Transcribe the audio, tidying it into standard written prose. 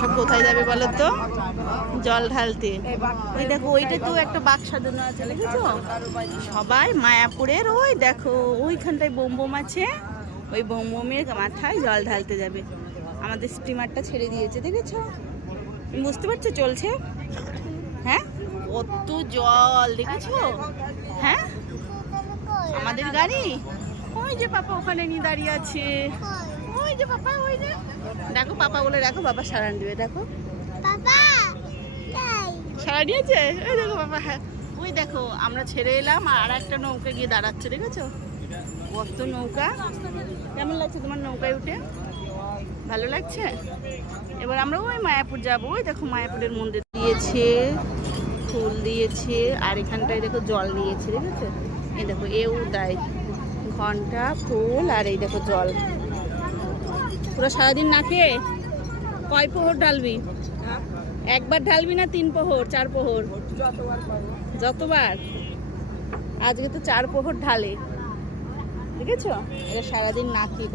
সব কোথায় যাবে বলো তো? জল ঢালতে। ওই দেখো ওইটা তো একটা বাক্স সাজানো আছে, দেখেছো? সবাই মায়াপুরের ওই দেখো ওইখানটায় বোম আছে, ওই বোমের মাথায় জল ঢালতে যাবে। আমাদের স্টিমারটা ছেড়ে দিয়েছে, দেখেছো? বুঝতে পারছো চলছে? হ্যাঁ, কত জল দেখেছো? হ্যাঁ, আমাদের গাড়ি ওই যে পাপা ওখানে নিয়ে দাঁড়িয়ে আছে, ওই যে পাপা, ওই যে দেখো পাপা বলে দেখো, বাবা সারান দিবে, দেখো সারা দিয়েছে, ওই দেখো বাবা। হ্যাঁ, ওই দেখো আমরা ছেড়ে এলাম আর একটা নৌকা গিয়ে দাঁড়াচ্ছে, দেখেছো? কত নৌকা। কেমন লাগছে তোমার নৌকায় উঠে? ভালো লাগছে? এবার আমরা ওই মায়াপুর যাবো। ওই দেখো মায়াপুরের মন্দির দিয়েছে, ফুল দিয়েছে, আর এখানটায় দেখো জল নিয়েছে, দেখেছো? এই দেখো এও দেয় ঘন্টা, ফুল, আর এই দেখো জল। পুরো সারাদিন না খেয়ে কয় প্রহর ঢালবি? একবার ঢালবি না 3 প্রহর 4 প্রহর? যতবার। আজকে তো 4 প্রহর ঢালে, দেখেছো? এটা সারাদিন না খেয়ে।